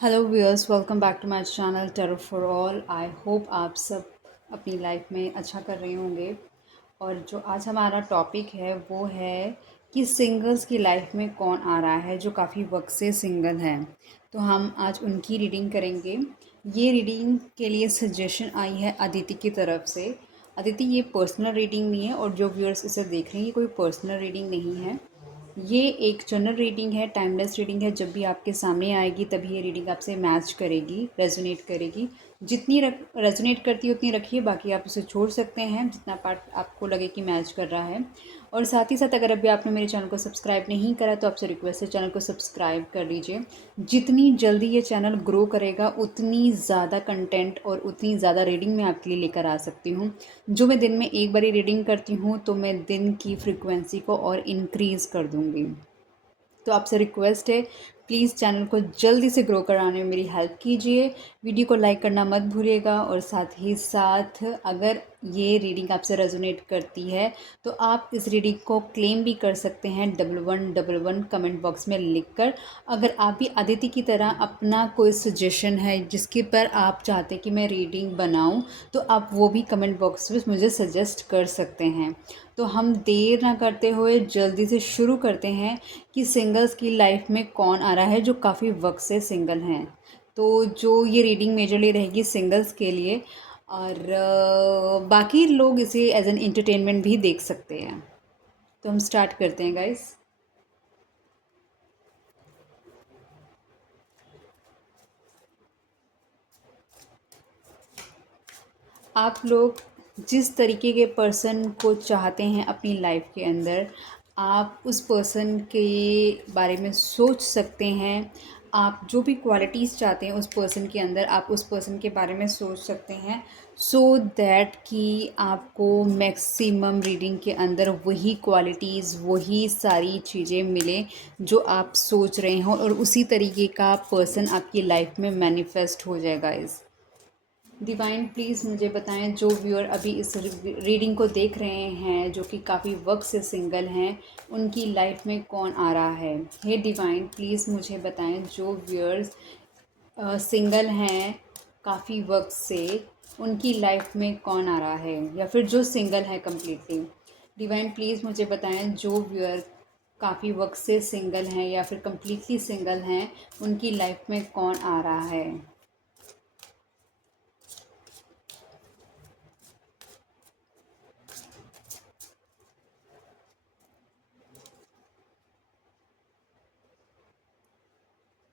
Hello viewers, welcome back to my channel tarot for all. I hope आप सब अपनी life में अच्छा कर रहे होंगे। और जो आज हमारा टॉपिक है वो है कि सिंगल्स की लाइफ में कौन आ रहा है जो काफ़ी वक्त से सिंगल हैं। तो हम आज उनकी रीडिंग करेंगे। ये रीडिंग के लिए सजेशन आई है अदिति की तरफ से। अदिति, ये पर्सनल रीडिंग नहीं है और जो व्यूअर्स इसे देख रहे हैं ये कोई पर्सनल रीडिंग नहीं है। ये एक जनरल रीडिंग है, टाइमलेस रीडिंग है। जब भी आपके सामने आएगी तभी ये रीडिंग आपसे मैच करेगी, रेजोनेट करेगी। जितनी रेजोनेट करती है उतनी रखिए, बाकी आप उसे छोड़ सकते हैं जितना पार्ट आपको लगे कि मैच कर रहा है। और साथ ही साथ अगर अभी आपने मेरे चैनल को सब्सक्राइब नहीं करा तो आपसे रिक्वेस्ट है चैनल को सब्सक्राइब कर लीजिए। जितनी जल्दी ये चैनल ग्रो करेगा उतनी ज़्यादा कंटेंट और उतनी ज़्यादा रीडिंग मैं आपके लिए लेकर आ सकती हूँ। जो मैं दिन में एक बारी रीडिंग करती हूँ तो मैं दिन की फ्रिक्वेंसी को और इंक्रीज़ कर दूँगी। तो आपसे रिक्वेस्ट है, प्लीज़ चैनल को जल्दी से ग्रो कराने में मेरी हेल्प कीजिए। वीडियो को लाइक करना मत भूलिएगा और साथ ही साथ अगर ये रीडिंग आपसे रेजोनेट करती है तो आप इस रीडिंग को क्लेम भी कर सकते हैं 1111 कमेंट बॉक्स में लिखकर। अगर आप भी अदिति की तरह अपना कोई सजेशन है जिसके पर आप चाहते हैं कि मैं रीडिंग बनाऊं तो आप वो भी कमेंट बॉक्स में मुझे सजेस्ट कर सकते हैं। तो हम देर ना करते हुए जल्दी से शुरू करते हैं कि सिंगल्स की लाइफ में कौन आ रहा है जो काफ़ी वक्त से सिंगल हैं। तो जो ये रीडिंग मेजरली रहेगी सिंगल्स के लिए, और बाकी लोग इसे एज एन एंटरटेनमेंट भी देख सकते हैं। तो हम स्टार्ट करते हैं गाइस। आप लोग जिस तरीके के पर्सन को चाहते हैं अपनी लाइफ के अंदर, आप उस पर्सन के बारे में सोच सकते हैं। आप जो भी क्वालिटीज़ चाहते हैं उस पर्सन के अंदर, आप उस पर्सन के बारे में सोच सकते हैं, सो दैट कि आपको मैक्सिमम रीडिंग के अंदर वही क्वालिटीज़, वही सारी चीज़ें मिले जो आप सोच रहे हों और उसी तरीके का पर्सन आपकी लाइफ में मैनिफेस्ट हो जाएगा। इस डिवाइन प्लीज़ मुझे बताएं, जो व्यूअर अभी इस रीडिंग को देख रहे हैं जो कि काफ़ी वक्त से सिंगल हैं, उनकी लाइफ में कौन आ रहा है। हे डिवाइन प्लीज़ मुझे बताएं, जो व्यूअर्स सिंगल हैं काफ़ी वक्त से, उनकी लाइफ में कौन आ रहा है, या फिर जो सिंगल है कम्प्लीटली। डिवाइन प्लीज़ मुझे बताएं, जो व्यूअर काफ़ी वक्त से सिंगल हैं या फिर कम्प्लीटली सिंगल हैं, उनकी लाइफ में कौन आ रहा है।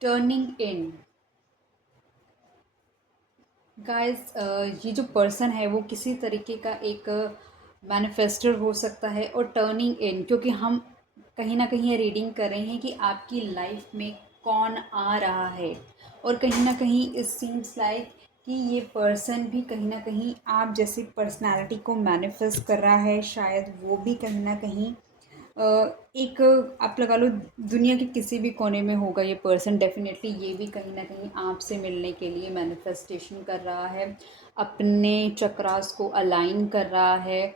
टर्निंग इन। गाइस, ये जो पर्सन है वो किसी तरीके का एक मैनिफेस्टर हो सकता है। और टर्निंग इन, क्योंकि हम कहीं ना कहीं ये रीडिंग कर रहे हैं कि आपकी लाइफ में कौन आ रहा है। और कहीं ना कहीं इट सीम्स लाइक कि ये पर्सन भी कहीं ना कहीं आप जैसी पर्सनालिटी को मैनिफेस्ट कर रहा है। शायद वो भी कहीं ना कहीं एक, आप लगा लो, दुनिया के किसी भी कोने में होगा ये पर्सन। डेफिनेटली ये भी कहीं ना कहीं आपसे मिलने के लिए मैनिफेस्टेशन कर रहा है, अपने चक्रास को अलाइन कर रहा है,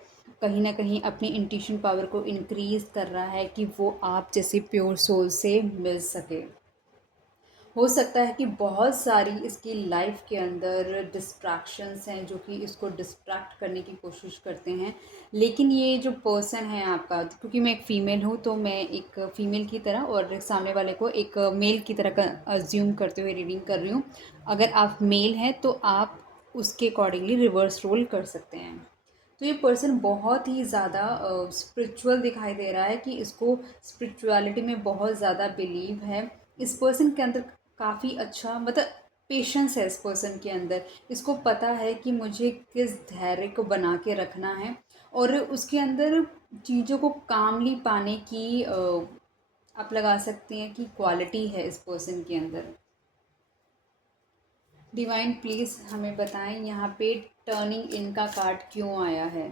कहीं ना कहीं अपनी इंट्यूशन पावर को इंक्रीज़ कर रहा है कि वो आप जैसे प्योर सोल से मिल सके। हो सकता है कि बहुत सारी इसकी लाइफ के अंदर डिस्ट्रैक्शंस हैं जो कि इसको डिस्ट्रैक्ट करने की कोशिश करते हैं। लेकिन ये जो पर्सन है आपका, क्योंकि मैं एक फ़ीमेल हूँ तो मैं एक फ़ीमेल की तरह और सामने वाले को एक मेल की तरह का अज्यूम करते हुए रीडिंग कर रही हूँ। अगर आप मेल हैं तो आप उसके अकॉर्डिंगली रिवर्स रोल कर सकते हैं। तो ये पर्सन बहुत ही ज़्यादा स्पिरिचुअल दिखाई दे रहा है कि इसको स्पिरिचुअलिटी में बहुत ज़्यादा बिलीव है। इस पर्सन के अंदर काफ़ी अच्छा, मतलब पेशेंस है इस पर्सन के अंदर। इसको पता है कि मुझे किस धैर्य को बना के रखना है, और उसके अंदर चीज़ों को कामली पाने की आप लगा सकते हैं कि क्वालिटी है इस पर्सन के अंदर। डिवाइन प्लीज़ हमें बताएं, यहाँ पे टर्निंग इन का कार्ड क्यों आया है।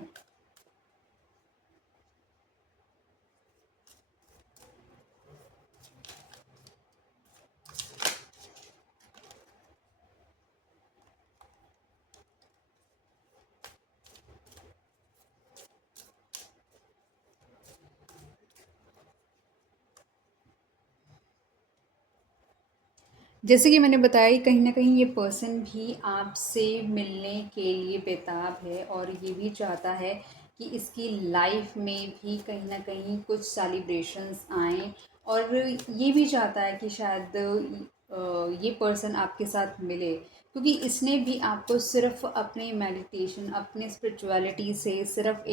जैसे कि मैंने बताया कि कहीं न कहीं ये पर्सन भी आपसे मिलने के लिए बेताब है और ये भी चाहता है कि इसकी लाइफ में भी कहीं न कहीं कुछ सेलिब्रेशंस आएँ और ये भी चाहता है कि शायद ये पर्सन आपके साथ मिले, क्योंकि इसने भी आपको सिर्फ़ अपने मेडिटेशन, अपने स्पिरिचुअलिटी से सिर्फ़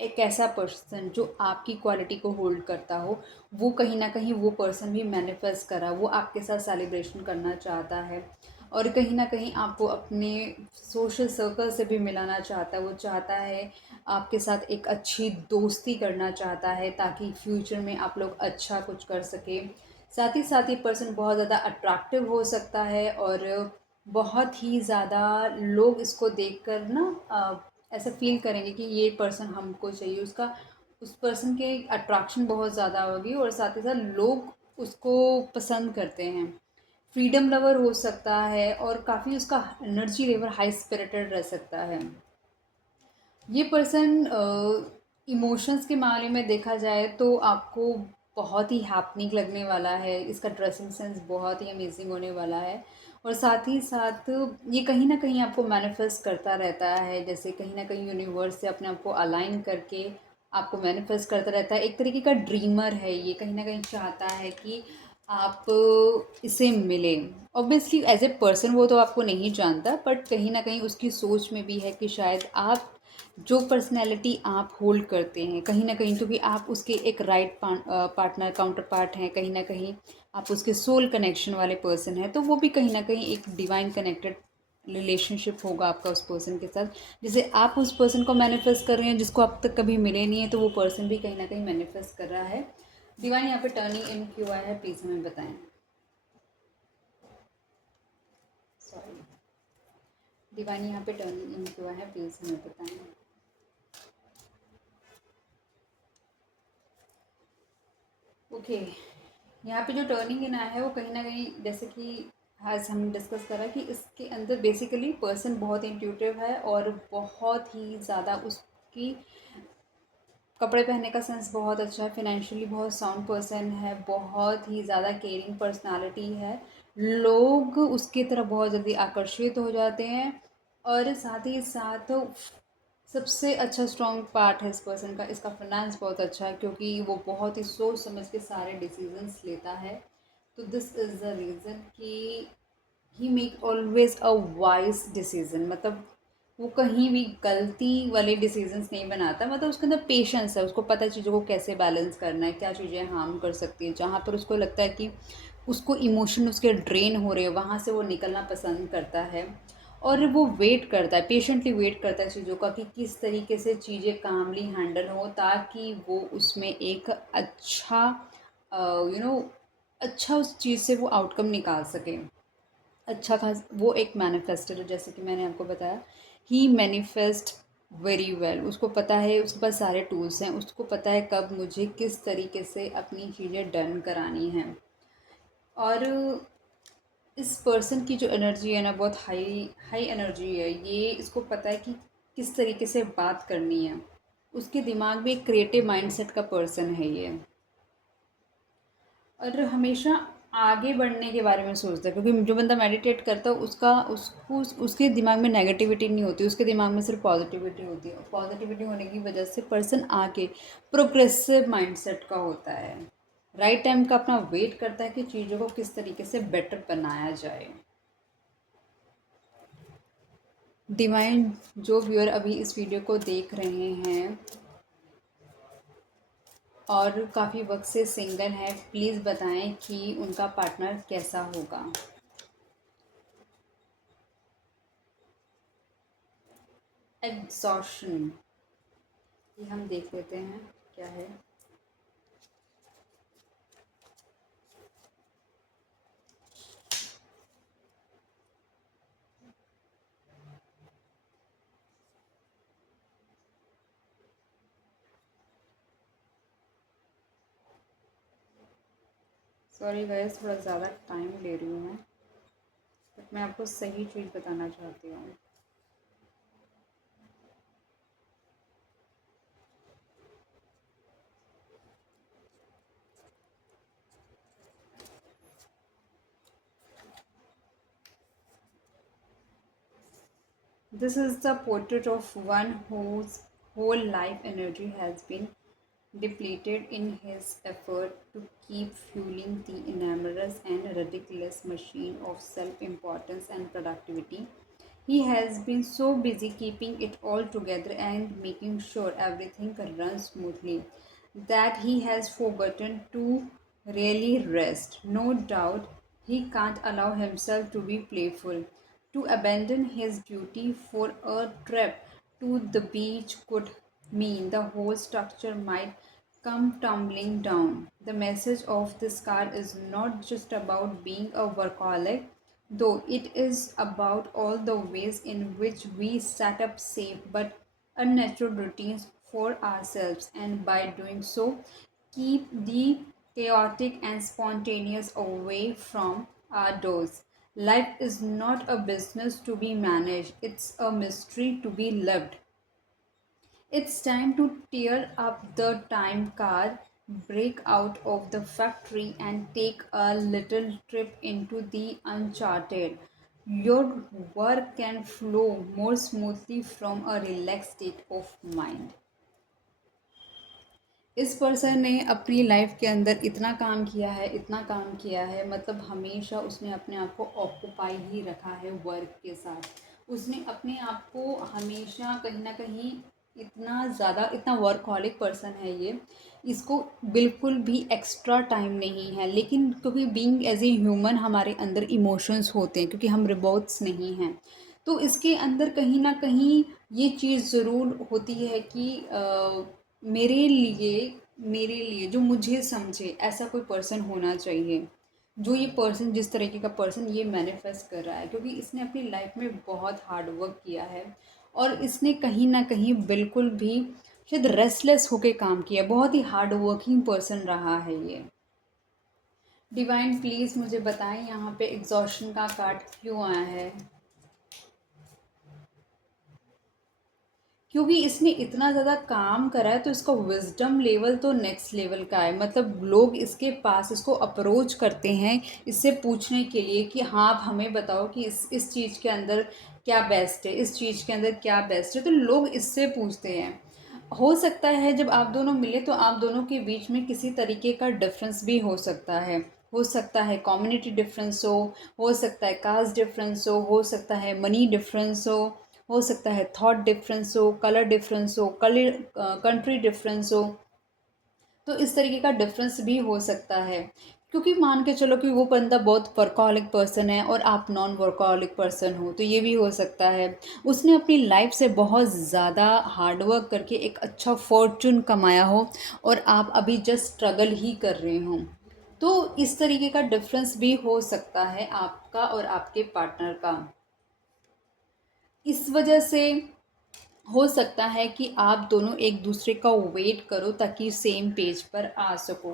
एक ऐसा पर्सन जो आपकी क्वालिटी को होल्ड करता हो, वो कहीं न कहीं वो पर्सन भी मैनिफेस्ट करा, वो आपके साथ सेलिब्रेशन करना चाहता है और कहीं न कहीं आपको अपने सोशल सर्कल से भी मिलाना चाहता है। वो चाहता है आपके साथ एक अच्छी दोस्ती करना चाहता है ताकि फ्यूचर में आप लोग अच्छा कुछ कर सकें। साथ ही पर्सन बहुत ज़्यादा अट्रैक्टिव हो सकता है और बहुत ही ज़्यादा लोग इसको देखकर ना ऐसा फ़ील करेंगे कि ये पर्सन हमको चाहिए। उसका उस पर्सन के अट्रैक्शन बहुत ज़्यादा होगी और साथ ही साथ लोग उसको पसंद करते हैं। फ्रीडम लवर हो सकता है और काफ़ी उसका एनर्जी लेवल हाई स्पिरिटेड रह सकता है। ये पर्सन इमोशंस के मामले में देखा जाए तो आपको बहुत ही हैपनिक लगने वाला है, इसका ड्रेसिंग सेंस बहुत ही अमेजिंग होने वाला है और साथ ही साथ ये कहीं न कहीं आपको मैनिफेस्ट करता रहता है, जैसे कहीं न कहीं यूनिवर्स से अपने आप को अलाइन करके आपको मैनिफेस्ट करता रहता है। एक तरीके का ड्रीमर है ये, कहीं न कहीं चाहता है कि आप इससे मिलें। ऑब्वियसली एज़ ए पर्सन वो तो आपको नहीं जानता, बट कहीं न कहीं उसकी सोच में भी है कि शायद आप जो पर्सनैलिटी आप होल्ड करते हैं कहीं न कहीं, क्योंकि आप उसके एक राइट पार्टनर काउंटर पार्ट हैं, कहीं न कहीं आप उसके सोल कनेक्शन वाले पर्सन हैं, तो वो भी कहीं न कहीं एक डिवाइन कनेक्टेड रिलेशनशिप होगा आपका उस पर्सन के साथ। जैसे आप उस पर्सन को मैनिफेस्ट कर रहे हैं जिसको अब तक कभी मिले नहीं है, तो वो पर्सन भी कहीं न कहीं मैनिफेस्ट कर रहा है। डिवाइन यहाँ पे टर्निंग इन क्यों आया है, प्लीज़ हमें बताएं। सॉरी, डिवाइन यहाँ पे टर्निंग इन क्यों आया है, प्लीज़ हमें बताएं। ओके, यहाँ पे जो टर्निंग इन आया है वो कहीं न कहीं, जैसे कि आज हमने डिस्कस करा कि इसके अंदर बेसिकली पर्सन बहुत इंट्यूटिव है और बहुत ही ज़्यादा उसकी कपड़े पहनने का सेंस बहुत अच्छा है, फाइनेंशियली बहुत साउंड पर्सन है, बहुत ही ज़्यादा केयरिंग पर्सनालिटी है। लोग उसकी तरफ बहुत जल्दी आकर्षित हो जाते हैं और साथ ही साथ सबसे अच्छा स्ट्रॉन्ग पार्ट है इस पर्सन का, इसका फाइनेंस बहुत अच्छा है क्योंकि वो बहुत ही सोच समझ के सारे डिसीजंस लेता है। तो दिस इज़ द रीज़न कि he make always a wise decision, मतलब वो कहीं भी गलती वाले डिसीजंस नहीं बनाता, मतलब उसके अंदर पेशेंस है, उसको पता है चीज़ों को कैसे बैलेंस करना है, क्या चीज़ें हार्म कर सकती हैं, जहाँ पर उसको लगता है कि उसको इमोशन उसके ड्रेन हो रहे हैं वहाँ से वो निकलना पसंद करता है और वो वेट करता है, पेशेंटली वेट करता है चीज़ों का कि किस तरीके से चीज़ें कामली हैंडल हो ताकि वो उसमें एक अच्छा यू नो अच्छा उस चीज़ से वो आउटकम निकाल सके। अच्छा खास वो एक मैनिफेस्टर है, जैसे कि मैंने आपको बताया ही मैनिफेस्ट वेरी वेल, उसको पता है, उसके पास सारे टूल्स हैं, उसको पता है कब मुझे किस तरीके से अपनी चीज़ें डन करानी हैं। और इस पर्सन की जो एनर्जी है ना बहुत हाई हाई एनर्जी है, ये इसको पता है कि किस तरीके से बात करनी है, उसके दिमाग में एक क्रिएटिव माइंडसेट का पर्सन है ये और हमेशा आगे बढ़ने के बारे में सोचता है, क्योंकि जो बंदा मेडिटेट करता है उसका उसको उसके दिमाग में नेगेटिविटी नहीं होती, उसके दिमाग में सिर्फ पॉजिटिविटी होती है। पॉजिटिविटी होने की वजह से पर्सन आगे प्रोग्रेसिव माइंडसेट का होता है, राइट टाइम का अपना वेट करता है कि चीज़ों को किस तरीके से बेटर बनाया जाए। डिवाइन जो व्यूअर अभी इस वीडियो को देख रहे हैं और काफ़ी वक्त से सिंगल है, प्लीज़ बताएं कि उनका पार्टनर कैसा होगा। एग्जॉशन, ये हम देख लेते हैं क्या है। सॉरी गाइस, थोड़ा ज़्यादा टाइम ले रही हूँ मैं, बट मैं आपको सही चीज़ बताना चाहती हूँ। This is the portrait of one whose whole life energy has been depleted in his effort to keep fueling the enormous and ridiculous machine of self importance and productivity. He has been so busy keeping it all together and making sure everything runs smoothly that he has forgotten to really rest. No doubt he can't allow himself to be playful. To abandon his duty for a trip to the beach could mean the whole structure might come tumbling down. The message of this card is not just about being a workaholic, though it is about all the ways in which we set up safe but unnatural routines for ourselves, and by doing so, keep the chaotic and spontaneous away from our doors. Life is not a business to be managed, it's a mystery to be lived. It's time to tear up the time car, break out of the factory, and take a little trip into the uncharted. Your work can flow more smoothly from a relaxed state of mind. इस person ने अपनी life के अंदर इतना काम किया है, इतना काम किया है, मतलब हमेशा उसने अपने आप को ऑक्यूपाई ही रखा है वर्क के साथ। उसने अपने आप को हमेशा कहीं ना कहीं इतना ज़्यादा, इतना वर्कहॉलिक पर्सन है ये, इसको बिल्कुल भी एक्स्ट्रा टाइम नहीं है। लेकिन क्योंकि बीइंग एज ए ह्यूमन हमारे अंदर इमोशंस होते हैं, क्योंकि हम रोबोट्स नहीं हैं, तो इसके अंदर कहीं ना कहीं ये चीज़ ज़रूर होती है कि मेरे लिए मेरे लिए जो मुझे समझे ऐसा कोई पर्सन होना चाहिए। जो ये पर्सन, जिस तरीके का पर्सन ये मैनिफेस्ट कर रहा है, क्योंकि इसने अपनी लाइफ में बहुत हार्ड वर्क किया है और इसने कहीं ना कहीं बिल्कुल भी शायद रेस्टलेस होके काम किया। बहुत ही हार्ड वर्किंग पर्सन रहा है ये। डिवाइन प्लीज़ मुझे बताएं यहाँ पे एग्जॉशन का कार्ड क्यों आया है। क्योंकि इसने इतना ज़्यादा काम करा है तो इसका विजडम लेवल तो नेक्स्ट लेवल का है। मतलब लोग इसके पास इसको अप्रोच करते हैं इससे पूछने के लिए कि हाँ आप हमें बताओ कि इस चीज़ के अंदर क्या बेस्ट है, इस चीज़ के अंदर क्या बेस्ट है, तो लोग इससे पूछते हैं। हो सकता है जब आप दोनों मिले तो आप दोनों के बीच में किसी तरीके का डिफरेंस भी हो सकता है। हो सकता है कम्युनिटी डिफरेंस हो सकता है कास्ट डिफरेंस हो सकता है मनी डिफरेंस हो सकता है थॉट डिफरेंस हो, कलर डिफरेंस हो, कलर कंट्री डिफरेंस हो। तो इस तरीके का डिफरेंस भी हो सकता है, क्योंकि मान के चलो कि वो बंदा बहुत वर्कaholic पर्सन है और आप नॉन वर्कaholic पर्सन हो, तो ये भी हो सकता है। उसने अपनी लाइफ से बहुत ज़्यादा हार्डवर्क करके एक अच्छा फॉर्चून कमाया हो और आप अभी जस्ट स्ट्रगल ही कर रहे हो। तो इस तरीके का डिफरेंस भी हो सकता है आपका और आपके पार्टनर का। इस वजह से हो सकता है कि आप दोनों एक दूसरे का वेट करो ताकि सेम पेज पर आ सको।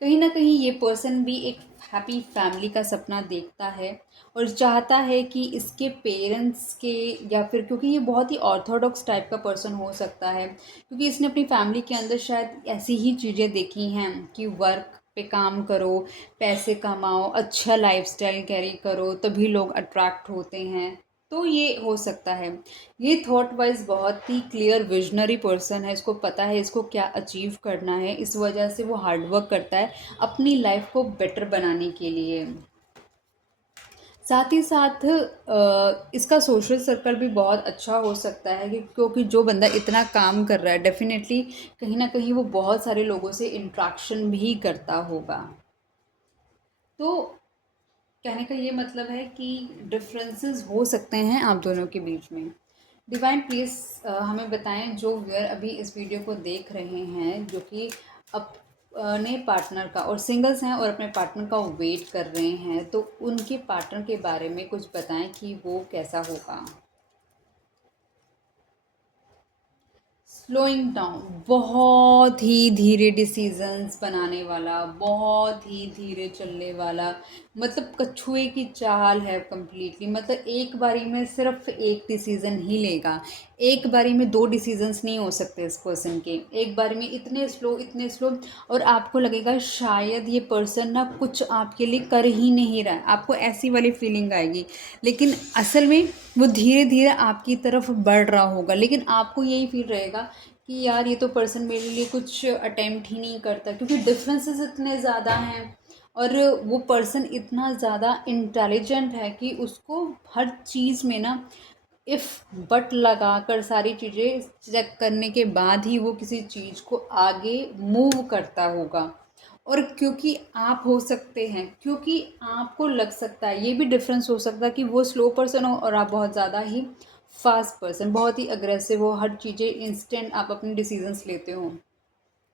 कहीं ना कहीं ये पर्सन भी एक हैप्पी फैमिली का सपना देखता है और चाहता है कि इसके पेरेंट्स के, या फिर क्योंकि ये बहुत ही ऑर्थोडॉक्स टाइप का पर्सन हो सकता है, क्योंकि इसने अपनी फैमिली के अंदर शायद ऐसी ही चीज़ें देखी हैं कि वर्क पे काम करो, पैसे कमाओ, अच्छा लाइफस्टाइल कैरी करो, तभी लोग अट्रैक्ट होते हैं। तो ये हो सकता है। ये थॉट वाइज बहुत ही क्लियर विजनरी पर्सन है, इसको पता है इसको क्या अचीव करना है, इस वजह से वो हार्डवर्क करता है अपनी लाइफ को बेटर बनाने के लिए। साथ ही साथ इसका सोशल सर्कल भी बहुत अच्छा हो सकता है क्योंकि जो बंदा इतना काम कर रहा है डेफिनेटली कहीं ना कहीं वो बहुत सारे लोगों से इंट्रैक्शन भी करता होगा। तो कहने का ये मतलब है कि डिफरेंसेस हो सकते हैं आप दोनों के बीच में। डिवाइन प्लीज़ हमें बताएं, जो व्यूअर अभी इस वीडियो को देख रहे हैं जो कि अपने पार्टनर का और सिंगल्स हैं और अपने पार्टनर का वेट कर रहे हैं, तो उनके पार्टनर के बारे में कुछ बताएं कि वो कैसा होगा। स्लोइंग डाउन, बहुत ही धीरे डिसीजंस बनाने वाला, बहुत ही धीरे चलने वाला, मतलब कछुए की चाल है कम्प्लीटली। मतलब एक बारी में सिर्फ एक डिसीज़न ही लेगा, एक बारी में 2 डिसीजंस नहीं हो सकते इस पर्सन के, एक बारी में इतने स्लो, और आपको लगेगा शायद ये पर्सन ना कुछ आपके लिए कर ही नहीं रहा है, आपको ऐसी वाली फीलिंग आएगी। लेकिन असल में वो धीरे धीरे आपकी तरफ बढ़ रहा होगा, लेकिन आपको यही फील रहेगा कि यार ये तो पर्सन मेरे लिए कुछ अटेम्प्ट ही नहीं करता, क्योंकि डिफरेंसेस इतने ज़्यादा हैं और वो पर्सन इतना ज़्यादा इंटेलिजेंट है कि उसको हर चीज़ में ना इफ़ बट लगा कर सारी चीज़ें चेक करने के बाद ही वो किसी चीज़ को आगे मूव करता होगा। और क्योंकि आप हो सकते हैं, क्योंकि आपको लग सकता है, ये भी डिफरेंस हो सकता है कि वो स्लो पर्सन हो और आप बहुत ज़्यादा ही फास्ट पर्सन, बहुत ही अग्रेसिव हो, हर चीज़ें इंस्टेंट आप अपने डिसीजंस लेते हो।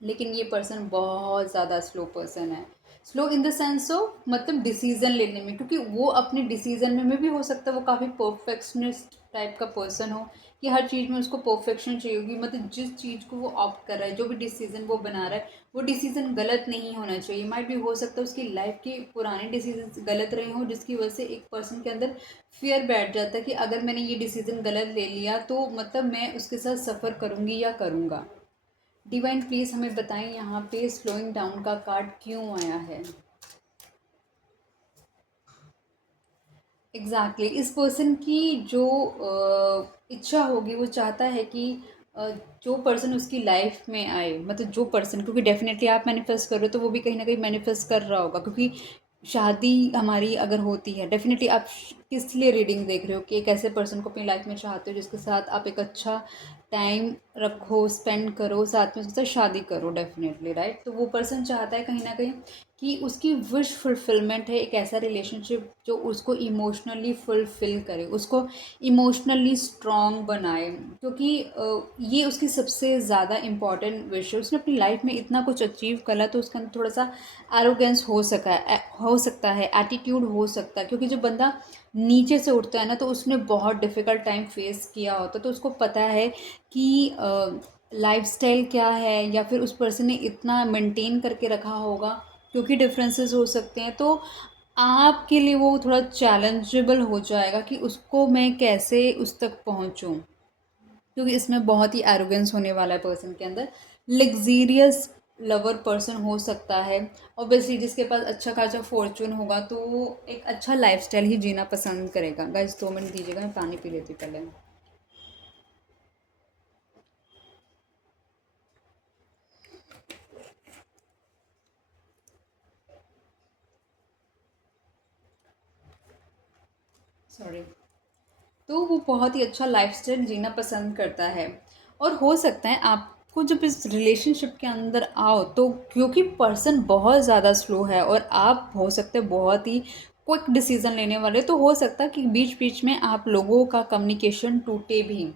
लेकिन ये पर्सन बहुत ज़्यादा स्लो पर्सन है। Slow in the sense of मतलब डिसीज़न लेने में, क्योंकि वो अपने डिसीज़न में भी हो सकता है वो काफ़ी परफेक्शनिस्ट टाइप का पर्सन हो कि हर चीज़ में उसको परफेक्शन चाहिए होगी, मतलब जिस चीज़ को वो ऑप्ट कर रहा है, जो भी डिसीज़न वो बना रहा है, वो डिसीज़न गलत नहीं होना चाहिए। माइट भी हो सकता है उसकी लाइफ के पुराने डिसीजन गलत रहे हों, जिसकी वजह से एक पर्सन के अंदर फियर बैठ जाता है कि अगर मैंने ये डिसीज़न गलत ले लिया तो मतलब मैं उसके साथ सफ़र करूँगी या करूँगा। डिवाइन प्लीज़ हमें बताएं यहाँ पे स्लोइंग डाउन का कार्ड क्यों आया है। एग्जैक्टली इस पर्सन की जो इच्छा होगी, वो चाहता है कि जो पर्सन उसकी लाइफ में आए, मतलब जो पर्सन, क्योंकि डेफिनेटली आप मैनिफेस्ट कर रहे हो तो वो भी कहीं ना कहीं मैनिफेस्ट कर रहा होगा, क्योंकि शादी हमारी अगर होती है, डेफिनेटली आप किस लिए रीडिंग देख रहे हो कि एक ऐसे पर्सन को अपनी लाइफ में चाहते हो जिसके साथ आप एक अच्छा टाइम रखो, स्पेंड करो, साथ में उसके साथ शादी करो, डेफिनेटली राइट। तो वो पर्सन चाहता है कहीं ना कहीं कि उसकी विश फुलफिलमेंट है एक ऐसा रिलेशनशिप जो उसको इमोशनली फुलफिल करे, उसको इमोशनली स्ट्रॉन्ग बनाए, क्योंकि ये उसकी सबसे ज़्यादा इम्पॉर्टेंट विश है। उसने अपनी लाइफ में इतना कुछ अचीव करा तो उसका थोड़ा सा एरोगेंस हो सकता है, एटीट्यूड हो सकता है, क्योंकि जब बंदा नीचे से उठता है ना तो उसने बहुत डिफ़िकल्ट टाइम फेस किया होता है, तो उसको पता है कि लाइफस्टाइल क्या है, या फिर उस पर्सन ने इतना मेंटेन करके रखा होगा, क्योंकि डिफरेंसेस हो सकते हैं। तो आपके लिए वो थोड़ा चैलेंजेबल हो जाएगा कि उसको मैं कैसे उस तक पहुंचूं, क्योंकि इसमें बहुत ही एरोगेंस होने वाला है पर्सन के अंदर। लग्जीरियस लवर पर्सन हो सकता है ऑब्वियसली, जिसके पास अच्छा खासा फॉर्चून होगा तो वो एक अच्छा लाइफस्टाइल ही जीना पसंद करेगा। गाइस 2 मिनट दीजिएगा, मैं पानी पी लेती हूँ पहले। सॉरी। तो वो बहुत ही अच्छा लाइफस्टाइल जीना पसंद करता है, और हो सकता है आपको जब इस रिलेशनशिप के अंदर आओ तो, क्योंकि पर्सन बहुत ज़्यादा स्लो है और आप हो सकते हैं बहुत ही क्विक डिसीजन लेने वाले, तो हो सकता है कि बीच बीच में आप लोगों का कम्युनिकेशन टूटे भी।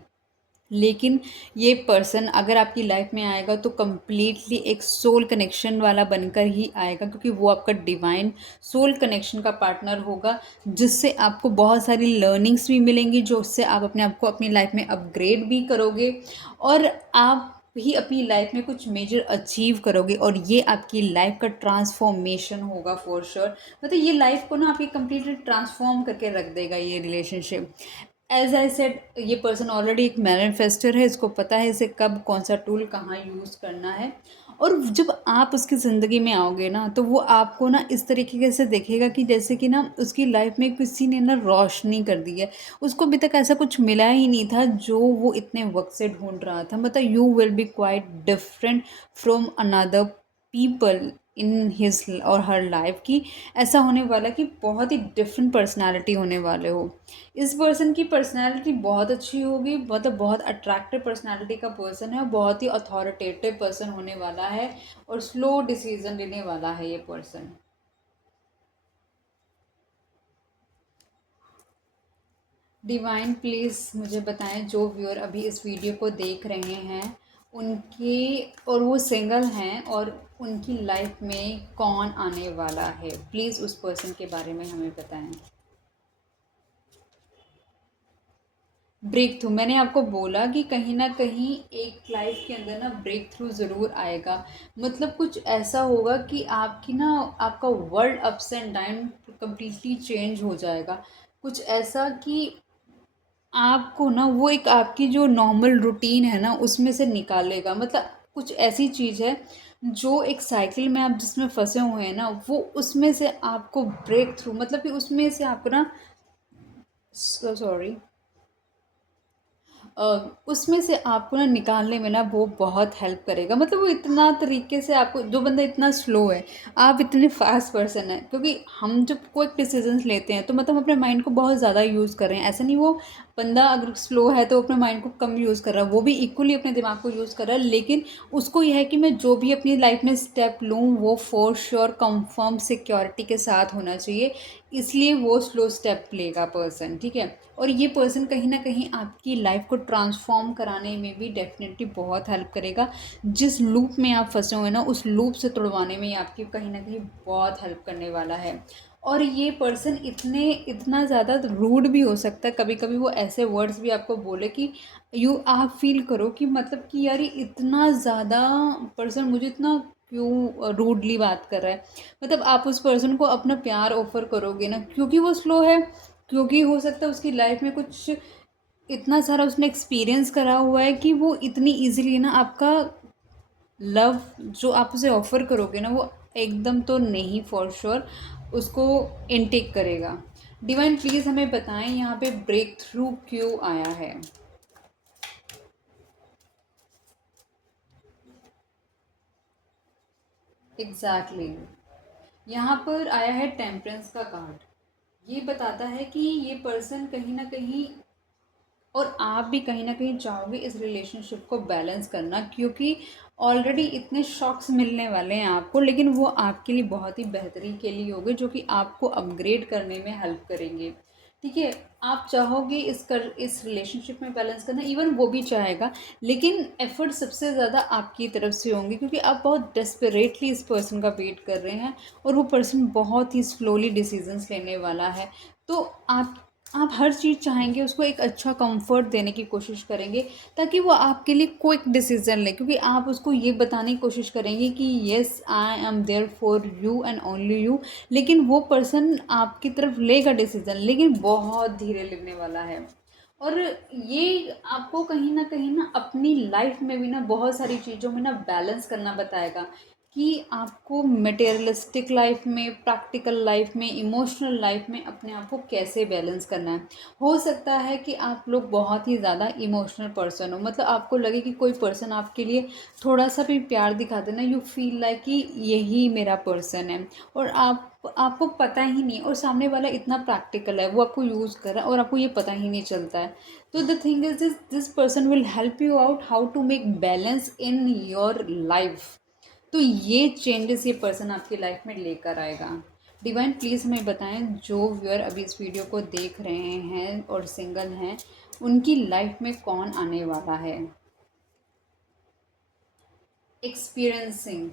लेकिन ये पर्सन अगर आपकी लाइफ में आएगा तो कम्प्लीटली एक सोल कनेक्शन वाला बनकर ही आएगा, क्योंकि वो आपका डिवाइन सोल कनेक्शन का पार्टनर होगा, जिससे आपको बहुत सारी लर्निंग्स भी मिलेंगी, जो उससे आप अपने आप को अपनी लाइफ में अपग्रेड भी करोगे, और आप ही अपनी लाइफ में कुछ मेजर अचीव करोगे, और ये आपकी लाइफ का ट्रांसफॉर्मेशन होगा फॉर श्योर। मतलब ये लाइफ को ना आपकी कम्प्लीटली ट्रांसफॉर्म करके रख देगा ये रिलेशनशिप। एज आई सेड, ये पर्सन ऑलरेडी एक मैनिफेस्टर है, इसको पता है इसे कब कौन सा टूल कहाँ यूज़ करना है। और जब आप उसकी ज़िंदगी में आओगे ना तो वो आपको ना इस तरीके से देखेगा कि जैसे कि ना उसकी लाइफ में किसी ने ना रोशनी कर दी है। उसको अभी तक ऐसा कुछ मिला ही नहीं था जो वो इतने वक्त से ढूंढ रहा था। मतलब you will be quite different from another people in his और हर लाइफ की। ऐसा होने वाला कि बहुत ही डिफरेंट पर्सनालिटी होने वाले हो। इस पर्सन की पर्सनैलिटी बहुत अच्छी होगी, मतलब बहुत अट्रैक्टिव पर्सनैलिटी का पर्सन है, बहुत ही अथॉरिटेटिव पर्सन होने वाला है, और स्लो डिसीजन लेने वाला है ये पर्सन। डिवाइन प्लीज़ मुझे बताएं, जो व्यूअर अभी इस वीडियो को देख रहे हैं उनकी, और वो सिंगल हैं, और उनकी लाइफ में कौन आने वाला है, प्लीज़ उस पर्सन के बारे में हमें बताएं। ब्रेक थ्रू, मैंने आपको बोला कि कहीं ना कहीं एक लाइफ के अंदर ना ब्रेक थ्रू ज़रूर आएगा। मतलब कुछ ऐसा होगा कि आपकी ना, आपका world ups and down completely change हो जाएगा। कुछ ऐसा कि आपको ना वो एक आपकी जो नॉर्मल रूटीन है ना उसमें से निकालेगा। मतलब कुछ ऐसी चीज़ है जो एक साइकिल में आप जिसमें फंसे हुए हैं ना, वो उसमें से आपको ब्रेक थ्रू, मतलब कि उसमें से आपको ना, सॉरी, उसमें से आपको ना निकालने में ना वो बहुत हेल्प करेगा। मतलब वो इतना तरीके से आपको, जो बंदा इतना स्लो है, आप इतने फास्ट पर्सन है, क्योंकि हम जब कोई डिसीजंस लेते हैं तो मतलब हम अपने माइंड को बहुत ज़्यादा यूज़ कर रहे हैं। ऐसा नहीं वो बंदा अगर स्लो है तो अपने माइंड को कम यूज़ कर रहा है, वो भी इक्वली अपने दिमाग को यूज़ कर रहा है, लेकिन उसको यह है कि मैं जो भी अपनी लाइफ में स्टेप लूँ वो फॉर श्योर कंफर्म सिक्योरिटी के साथ होना चाहिए, इसलिए वो स्लो स्टेप लेगा पर्सन, ठीक है। और ये पर्सन कहीं ना कहीं आपकी लाइफ को ट्रांसफॉर्म कराने में भी डेफिनेटली बहुत हेल्प करेगा। जिस लूप में आप फंसे हुए हैं ना, उस लूप से तुड़वाने में ये आपकी कहीं ना कहीं बहुत हेल्प करने वाला है। और ये पर्सन इतना ज़्यादा रूड भी हो सकता है, कभी कभी वो ऐसे वर्ड्स भी आपको बोले कि आप फील करो कि मतलब कि यार ये इतना ज़्यादा पर्सन मुझे इतना क्यों रूडली बात कर रहा है। मतलब आप उस पर्सन को अपना प्यार ऑफर करोगे ना, क्योंकि वो स्लो है, क्योंकि हो सकता है उसकी लाइफ में कुछ इतना सारा उसने एक्सपीरियंस करा हुआ है कि वो इतनी इजीली ना आपका लव जो आप उसे ऑफ़र करोगे ना, वो एकदम तो नहीं फॉर श्योर उसको इनटेक करेगा। डिवाइन प्लीज़ हमें बताएं यहाँ पे ब्रेक थ्रू क्यों आया है। Exactly exactly। यहाँ पर आया है टेम्परेंस का कार्ड। ये बताता है कि ये पर्सन कहीं ना कहीं, और आप भी कहीं न कहीं चाहोगे इस रिलेशनशिप को बैलेंस करना, क्योंकि ऑलरेडी इतने शॉक्स मिलने वाले हैं आपको, लेकिन वो आपके लिए बहुत ही बेहतरी के लिए होंगे, जो कि आपको अपग्रेड करने में हेल्प करेंगे, ठीक है। आप चाहोगे इस रिलेशनशिप में बैलेंस करना, इवन वो भी चाहेगा, लेकिन एफर्ट सबसे ज़्यादा आपकी तरफ से होंगे, क्योंकि आप बहुत डेस्परेटली इस पर्सन का वेट कर रहे हैं, और वो पर्सन बहुत ही स्लोली डिसीजंस लेने वाला है। तो आप हर चीज़ चाहेंगे, उसको एक अच्छा कंफर्ट देने की कोशिश करेंगे, ताकि वो आपके लिए क्विक डिसीजन ले, क्योंकि आप उसको ये बताने की कोशिश करेंगे कि yes I am there for you and only you. लेकिन वो पर्सन आपकी तरफ लेगा डिसीजन, लेकिन बहुत धीरे लेने वाला है। और ये आपको कहीं ना अपनी लाइफ में भी ना बहुत सारी चीज़ों में ना बैलेंस करना बताएगा, कि आपको मटेरियलिस्टिक लाइफ में, प्रैक्टिकल लाइफ में, इमोशनल लाइफ में अपने आप को कैसे बैलेंस करना है। हो सकता है कि आप लोग बहुत ही ज़्यादा इमोशनल पर्सन हो, मतलब आपको लगे कि कोई पर्सन आपके लिए थोड़ा सा भी प्यार दिखा देना, यू फील लाइक कि यही मेरा पर्सन है, और आपको पता ही नहीं, और सामने वाला इतना प्रैक्टिकल है, वो आपको यूज़ कर रहा है और आपको ये पता ही नहीं चलता है। तो the thing is this person will help you out how to make balance in your life. तो ये चेंजेस ये पर्सन आपकी लाइफ में लेकर आएगा। डिवाइन प्लीज़ हमें बताएं, जो व्यूअर अभी इस वीडियो को देख रहे हैं और सिंगल हैं, उनकी लाइफ में कौन आने वाला है। एक्सपीरियंसिंग,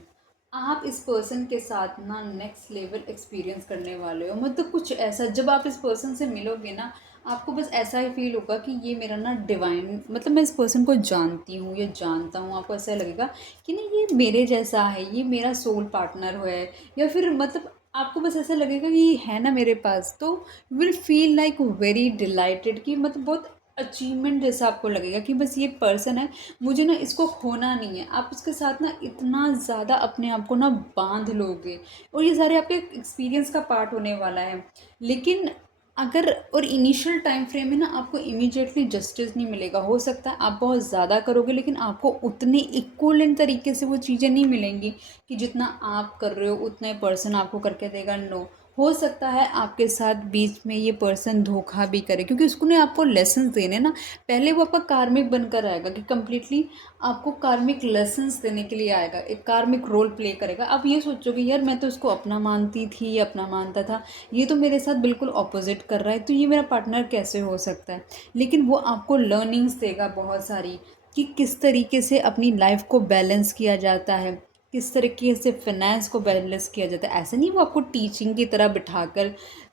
आप इस पर्सन के साथ ना नेक्स्ट लेवल एक्सपीरियंस करने वाले हो। मतलब कुछ ऐसा, जब आप इस पर्सन से मिलोगे ना, आपको बस ऐसा ही फील होगा कि ये मेरा ना डिवाइन, मतलब मैं इस पर्सन को जानती हूँ या जानता हूँ। आपको ऐसा लगेगा कि नहीं ये मेरे जैसा है, ये मेरा सोल पार्टनर है, या फिर मतलब आपको बस ऐसा लगेगा कि ये है ना मेरे पास। तो will feel like very dilated, कि मतलब बहुत अचीवमेंट जैसा आपको लगेगा कि बस ये पर्सन है, मुझे ना इसको खोना नहीं है। आप उसके साथ ना इतना ज़्यादा अपने आप को ना बांध लोगे, और ये सारे आपके एक्सपीरियंस का पार्ट होने वाला है। लेकिन अगर, और इनिशियल टाइम फ्रेम में ना आपको इमीडिएटली जस्टिस नहीं मिलेगा। हो सकता है आप बहुत ज़्यादा करोगे, लेकिन आपको उतने इक्वलेंट तरीके से वो चीज़ें नहीं मिलेंगी कि जितना आप कर रहे हो उतने पर्सन आपको करके देगा। नो, हो सकता है आपके साथ बीच में ये पर्सन धोखा भी करे, क्योंकि उसको ने आपको लेसन्स देने ना, पहले वो आपका कार्मिक बनकर आएगा, कि कम्प्लीटली आपको कार्मिक लेसन्स देने के लिए आएगा, एक कार्मिक रोल प्ले करेगा। आप ये सोचोगे यार मैं तो इसको अपना मानती थी, अपना मानता था, ये तो मेरे साथ बिल्कुल ऑपोजिट कर रहा है, तो ये मेरा पार्टनर कैसे हो सकता है। लेकिन वो आपको लर्निंग्स देगा बहुत सारी, कि किस तरीके से अपनी लाइफ को बैलेंस किया जाता है, किस तरीके से फाइनेंस को बैलेंस किया जाता है। ऐसे नहीं वो आपको टीचिंग की तरह बिठाकर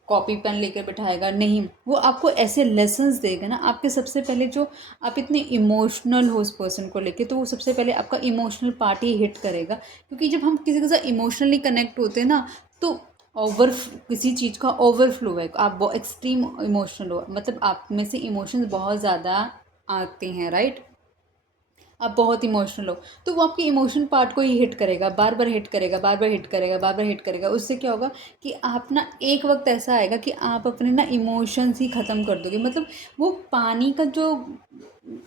कॉपी पेन लेकर बिठाएगा, नहीं, वो आपको ऐसे लेसन्स देगा ना। आपके सबसे पहले जो, आप इतने इमोशनल हो उस पर्सन को लेके, तो वो सबसे पहले आपका इमोशनल पार्ट ही हिट करेगा, क्योंकि जब हम किसी के साथ इमोशनली कनेक्ट होते हैं ना, तो किसी चीज़ का ओवरफ्लो है, आप बहुत एक्सट्रीम इमोशनल हो, मतलब आप में से इमोशंस बहुत ज़्यादा आते हैं, राइट। आप बहुत इमोशनल हो तो वो आपके इमोशन पार्ट को ही हिट करेगा, बार बार हिट करेगा, बार बार हिट करेगा, बार बार हिट करेगा। उससे क्या होगा कि आप ना एक वक्त ऐसा आएगा कि आप अपने ना इमोशंस ही ख़त्म कर दोगे। मतलब वो पानी का जो